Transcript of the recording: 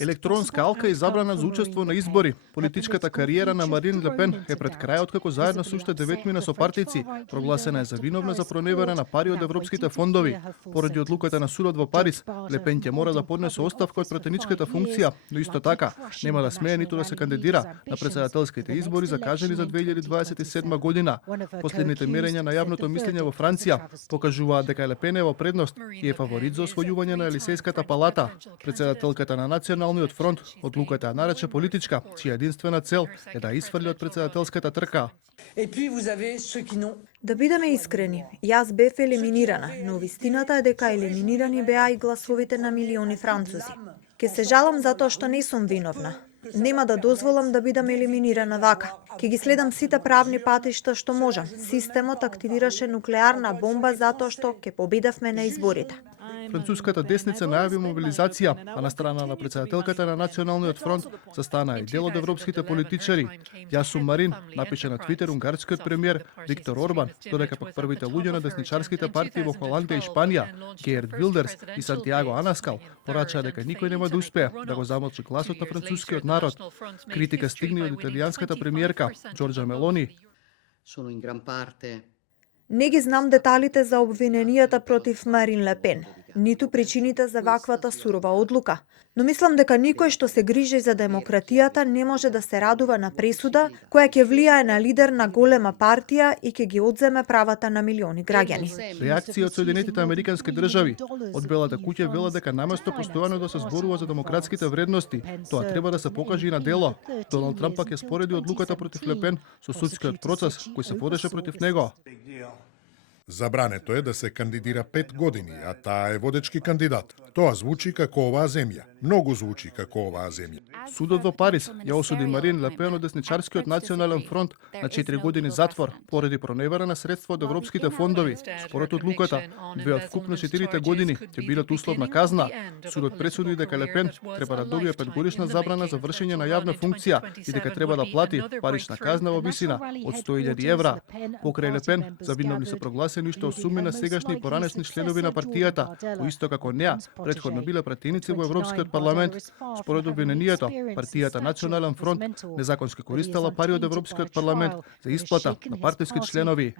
Електронска алка е забрана за учество на избори. Политичката кариера на Марин Ле Пен е пред крајот како заедно со уште 9 сопартици прогласена е за виновна за проневера на пари од европските фондови. Поради одлуката на судот во Париз, Ле Пен ќе мора да поднесе оставка од пратеничката функција, но исто така нема да смее ниту да се кандидира на претседателските избори закажани за 2027 година. Последните мерења на јавното мислење во Франција покажуваат дека Ле Пен е во предност и е фаворит за освојување на Елисејската палата. Претседателката на Националниот фронт одлуката ја нарече политичка, чија единствена цел е да исфрли од претседателската трка. Да бидеме искрени, јас бев елиминирана, но вистината е дека елиминирани беа и гласовите на милиони французи. Ке се жалам затоа што не сум виновна. Нема да дозволам да бидам елиминирана вака. Ке ги следам сите правни патишта што можам. Системот активираше нуклеарна бомба затоа што ке победевме на изборите. Француската десница најави мобилизација, а на страна на претседателката на Националниот фронт застана и дел од европските политичари. Јас сум Марин, напише на Твитер унгарскиот премиер Виктор Орбан, додека пак првите луѓе на десничарските партии во Холандија и Шпанија, Геерт Вилдерс и Сантиаго Анаскал, порачаа дека никој нема да успее да го замолчи гласот на францускиот народ. Критика стигна од италијанската премиерка Џорџа Мелони. Не ги знам деталите за обвиненијата против Марин Ле Пен, ниту причините за ваквата сурова одлука. Но мислам дека никој што се грижи за демократијата не може да се радува на пресуда која ќе влијае на лидер на голема партија и ќе ги одземе правата на милиони граѓани. Реакција од Соединетите Американски држави. Од Белата куќа велат дека наместо постојано да се зборува за демократските вредности, тоа треба да се покаже и на дело. Доналд Трамп пак ја спореди одлуката против Ле Пен со судскиот процес кој се водеше против него. Забрането е да се кандидира 5 години, а таа е водечки кандидат. Тоа звучи како оваа земја. Многу звучи како оваа земја. Судот во Париз ја осуди Марин Ле Пен од десничарскиот Национален фронт на 4 години затвор поради проневера на средства од европските фондови. Според одлуката, 2 од вкупно 4 години ќе бидат условна казна. Судот пресуди дека Ле Пен треба да добие 5-годишна забрана за вршење на јавна функција и дека треба да плати парична казна во висина од 100.000 евра. Покрај Ле Пен за виновни се прогласени уште 8 сегашни и поранешни членови на партијата, кои исто како неа претходно биле пратеници во Европскиот парламент. Според обвиненијето, партијата Национален фронт незаконски користела пари од Европскиот парламент за исплата на партиски членови.